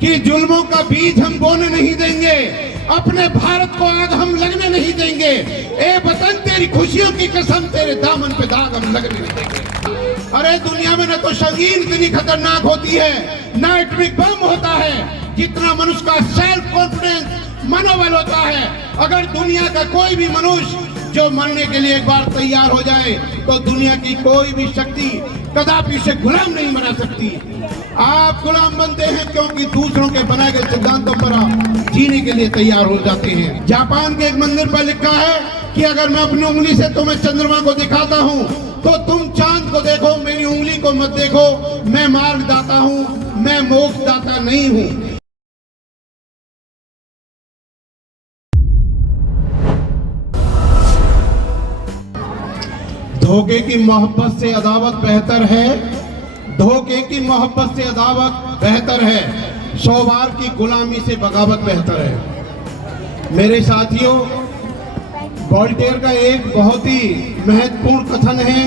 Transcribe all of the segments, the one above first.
कि जुल्मों का बीज हम बोने नहीं देंगे, अपने भारत को आग हम लगने नहीं देंगे। ए वतन तेरी खुशियों की कसम, तेरे दामन पे दाग हम लगने नहीं देंगे। अरे दुनिया में न तो संगीन इतनी खतरनाक होती है, न एटॉमिक बम होता है, जितना मनुष्य का सेल्फ कॉन्फिडेंस, मनोबल होता है। अगर दुनिया का कोई भी मनुष्य जो मरने के लिए एक बार तैयार हो जाए तो दुनिया की कोई भी शक्ति कदापि उसे गुलाम नहीं बना सकती। आप गुलाम बनते हैं क्योंकि दूसरों के बनाए गए सिद्धांतों पर आप जीने के लिए तैयार हो जाते हैं। जापान के एक मंदिर पर लिखा है कि अगर मैं अपनी उंगली से तुम्हें चंद्रमा को दिखाता हूँ तो तुम चांद को देखो, मेरी उंगली को मत देखो। मैं मार्गदाता हूँ, मैं मोक्षदाता नहीं हूँ। धोखे की मोहब्बत से अदावत बेहतर है, धोखे की मोहब्बत से अदावत बेहतर है, 100 बार की गुलामी से बगावत बेहतर है। मेरे साथियों, वोल्टेयर का एक बहुत ही महत्वपूर्ण कथन है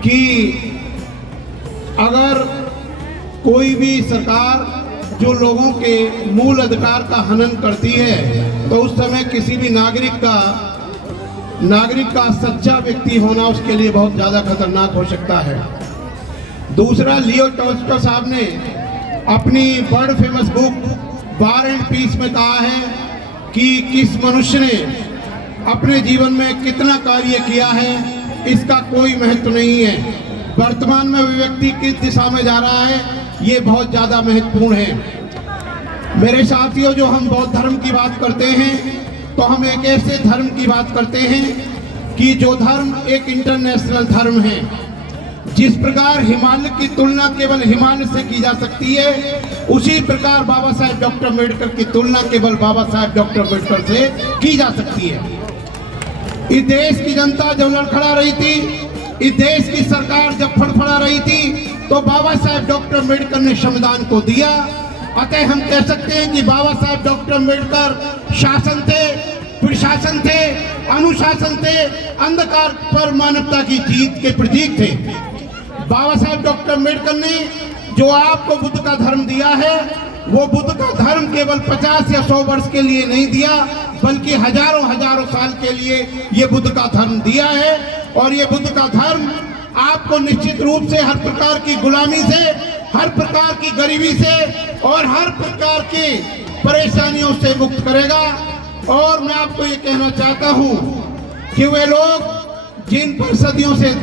कि अगर कोई भी सरकार जो लोगों के मूल अधिकार का हनन करती है तो उस समय किसी भी नागरिक का सच्चा व्यक्ति होना उसके लिए बहुत ज्यादा खतरनाक हो सकता है। दूसरा, लियो टॉल्स्टॉय साहब ने अपनी world famous book War and Peace में कहा है कि किस मनुष्य ने अपने जीवन में कितना कार्य किया है इसका कोई महत्व नहीं है, वर्तमान में व्यक्ति किस दिशा में जा रहा है ये बहुत ज्यादा महत्वपूर्ण है। मेरे साथियों, जो हम बौद्ध धर्म की बात करते हैं तो हम एक ऐसे धर्म की बात करते हैं कि जो धर्म एक इंटरनेशनल धर्म है। जिस प्रकार हिमालय की तुलना केवल हिमालय से की जा सकती है, उसी प्रकार बाबा साहेब डॉक्टर अम्बेडकर की तुलना केवल बाबा साहेब डॉक्टर अम्बेडकर से की जा सकती है। इस देश की जनता जब लड़खड़ा रही थी, इस देश की सरकार जब फड़फड़ा रही थी, तो बाबा साहेब डॉक्टर अम्बेडकर ने संविधान को दिया। अतः हम कह सकते हैं कि बाबा साहेब डॉक्टर अम्बेडकर शासन थे, प्रशासन थे, अनुशासन थे, अंधकार पर मानवता की जीत के प्रतीक थे। बाबा साहेब डॉक्टर अम्बेडकर ने जो आपको बुद्ध का धर्म दिया है, वो बुद्ध का धर्म केवल 50 या 100 वर्ष के लिए नहीं दिया, बल्कि हजारों साल के लिए ये बुद्ध का धर्म दिया है। और ये बुद्ध का धर्म आपको निश्चित रूप से हर प्रकार की गुलामी से, हर प्रकार की गरीबी से और हर प्रकार की परेशानियों से मुक्त करेगा। और मैं आपको ये कहना चाहता हूँ कि वे लोग जिन पर सदियों से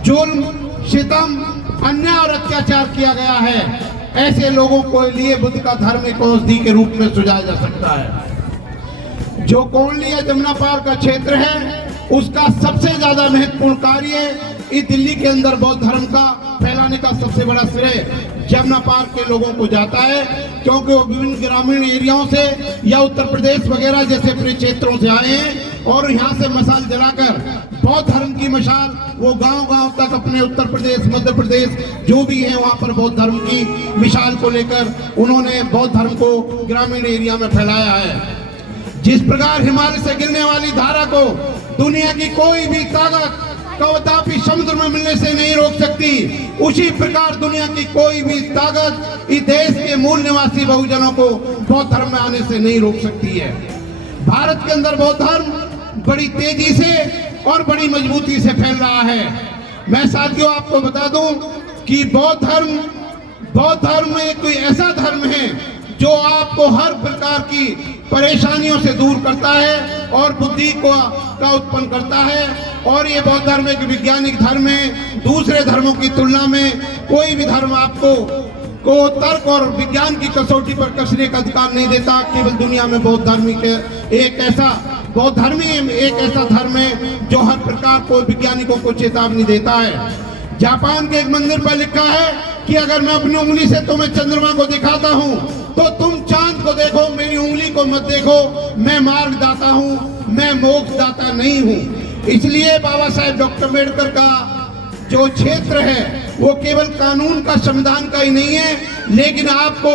जुल्म, सितम, अन्याय और अत्याचार किया गया है, ऐसे लोगों को लिए बुद्ध का धर्म एक औषधि के रूप में सुझाया जा सकता है। जो कोंडली या जमुना पार का क्षेत्र है, उसका सबसे ज्यादा महत्वपूर्ण कार्य इस दिल्ली के अंदर बौद्ध धर्म का फैलाने का सबसे बड़ा श्रेय जमुना पार के लोगों को जाता है, क्योंकि वो विभिन्न ग्रामीण एरियाओं से या उत्तर प्रदेश वगैरह जैसे प्रिय क्षेत्रों से आए हैं और यहाँ से मशाल जलाकर बौद्ध धर्म की मशाल वो गांव-गांव तक अपने उत्तर प्रदेश, मध्य प्रदेश जो भी है वहाँ पर बौद्ध धर्म की मिसाल को लेकर उन्होंने बौद्ध धर्म को ग्रामीण एरिया में फैलाया है। जिस प्रकार हिमालय से गिरने वाली धारा को दुनिया की कोई भी ताकत कदापि समुद्र में मिलने से नहीं रोक सकती, उसी प्रकार दुनिया की कोई भी ताकत इस देश के मूल निवासी बहुजनों को बौद्ध धर्म में आने से नहीं रोक सकती है। भारत के अंदर बौद्ध धर्म बड़ी तेजी से और बड़ी मजबूती से फैल रहा है। मैं साथियों आपको बता दूं कि बौद्ध धर्म एक कोई ऐसा धर्म है जो आपको हर प्रकार की परेशानियों से दूर करता है और बुद्धि का उत्पन्न करता है। और ये बौद्ध धर्म एक वैज्ञानिक धर्म है। दूसरे धर्मों की तुलना में कोई भी धर्म आपको तर्क और विज्ञान की कसौटी पर कसने का अधिकार नहीं देता। केवल दुनिया में बौद्ध धर्म एक ऐसा धर्म है जो हर प्रकार को वैज्ञानिकों को चेतावनी देता है। जापान के एक मंदिर पर लिखा है कि अगर मैं अपनी उंगली से तुम्हें चंद्रमा को दिखाता हूँ तो तुम चांद को देखो, मेरी उंगली को मत देखो। मैं मार्गदाता हूँ, मैं मोक्षदाता नहीं हूँ। इसलिए बाबा साहेब डॉक्टर अम्बेडकर का जो क्षेत्र है वो केवल कानून का, संविधान का ही नहीं है, लेकिन आपको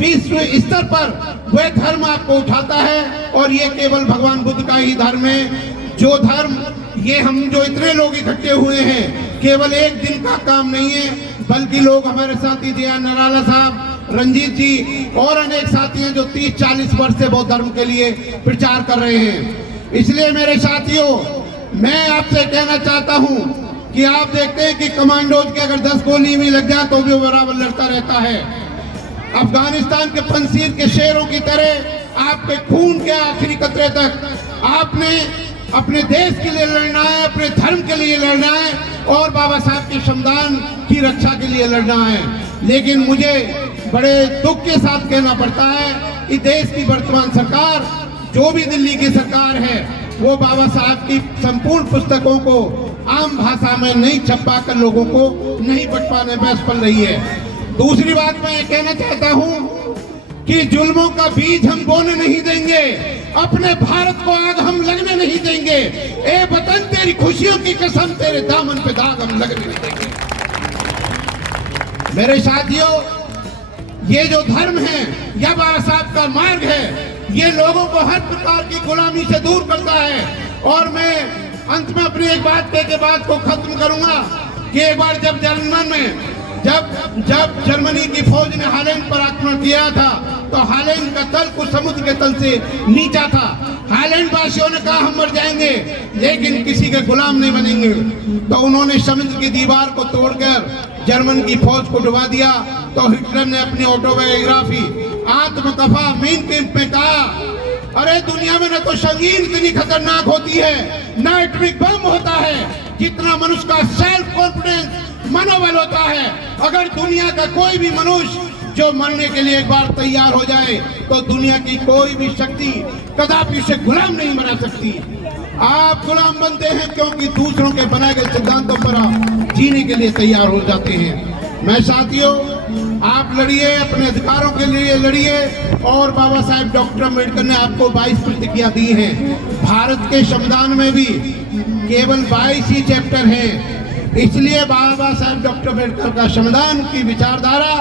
विश्व स्तर पर वह धर्म आपको उठाता है। और ये केवल भगवान बुद्ध का ही धर्म है। जो धर्म ये हम जो इतने लोग इकट्ठे हुए हैं केवल एक दिन का काम नहीं है, बल्कि लोग हमारे साथी दया नराला साहब रंजीत जी और अनेक साथी हैं जो 30-40 वर्ष से बौद्ध धर्म के लिए प्रचार कर रहे हैं। इसलिए मेरे साथियों, मैं आपसे कहना चाहता हूं कि आप देखते हैं कि कमांडोज के अगर 10 गोली भी लग जाए तो भी वो बराबर लड़ता रहता है। अफगानिस्तान के पंसीर के शेरों की तरह आपके खून के आखिरी कतरे तक आपने अपने देश के लिए लड़ना है, अपने धर्म के लिए लड़ना है और बाबा साहब के संविधान की रक्षा के लिए लड़ना है। लेकिन मुझे बड़े दुख के साथ कहना पड़ता है कि देश की वर्तमान सरकार, जो भी दिल्ली की सरकार है, वो बाबा साहब की संपूर्ण पुस्तकों को आम भाषा में नहीं छपा कर लोगों को नहीं पढ़ पाने में असफल रही है। दूसरी बात मैं ये कहना चाहता हूं कि जुल्मों का बीज हम बोने नहीं देंगे, अपने भारत को आग हम लगने नहीं देंगे। ए वतन तेरी खुशियों की कसम, तेरे दामन पे दाग हम लगने नहीं देंगे। मेरे साथियों, ये जो धर्म है या बाबा साहब का मार्ग है, ये लोगों को हर प्रकार की गुलामी से दूर करता है। और मैं अंत में अपनी एक बात कह के बात को खत्म करूंगा कि एक बार जब जर्मन में जब जर्मनी की फौज ने हालैंड पर आक्रमण किया था तो हालैंड का तल कुछ समुद्र के तल से नीचा था। हालैंड वासियों ने कहा हम मर जाएंगे लेकिन किसी के गुलाम नहीं बनेंगे, तो उन्होंने समुद्र की दीवार को तोड़कर जर्मन की फौज को डुबा दिया। तो हिटलर ने अपनी ऑटोबायोग्राफी आत्मकथा मेन कैंप में कहा, अरे दुनिया में न तो संगीन इतनी खतरनाक होती है, न एटॉमिक बम होता है, जितना मनुष्य का सेल्फ कॉन्फिडेंस मनोबल होता है। अगर दुनिया का कोई भी मनुष्य जो मरने के लिए एक बार तैयार हो जाए तो दुनिया की कोई भी शक्ति कदापि उसे गुलाम नहीं बना सकती। आप गुलाम बनते हैं क्योंकि दूसरों के बनाए गए सिद्धांतों पर आप जीने के लिए तैयार हो जाते हैं। मैं साथियों, आप लड़िए, अपने अधिकारों के लिए लड़िए। और बाबा साहेब डॉक्टर अम्बेडकर ने आपको 22 प्रतिज्ञा दी हैं। भारत के संविधान में भी केवल 22 ही चैप्टर हैं। इसलिए बाबा साहेब डॉक्टर अम्बेडकर का संविधान की विचारधारा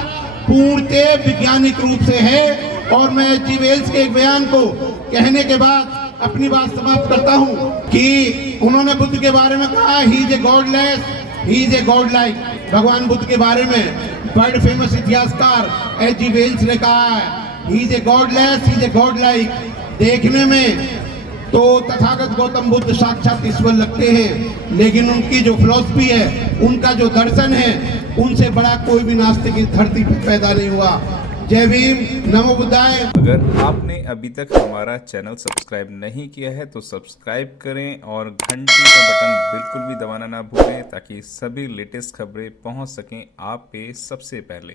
पूर्णतः वैज्ञानिक रूप से है। और मैं एच.जी. वेल्स के एक बयान को कहने के बाद अपनी बात समाप्त करता हूं कि उन्होंने बुद्ध के बारे में कहा, he is a godless, he is a god like. भगवान बुद्ध के बारे में वर्ल्ड फेमस इतिहासकार एच.जी. वेल्स ने कहा है, he is a godless, he is a god like. देखने में तो तथागत गौतम बुद्ध साक्षात ईश्वर लगते हैं, लेकिन उनकी जो फिलॉसफी है, उनका जो दर्शन है, उनसे बड़ा कोई भी नास्तिक इस धरती पर पैदा नहीं हुआ। जय भीम, नमो बुद्धाय। अगर आपने अभी तक हमारा चैनल सब्सक्राइब नहीं किया है तो सब्सक्राइब करें और घंटी का बटन बिल्कुल भी दबाना ना भूलें ताकि सभी लेटेस्ट खबरें पहुंच सकें आप पे सबसे पहले।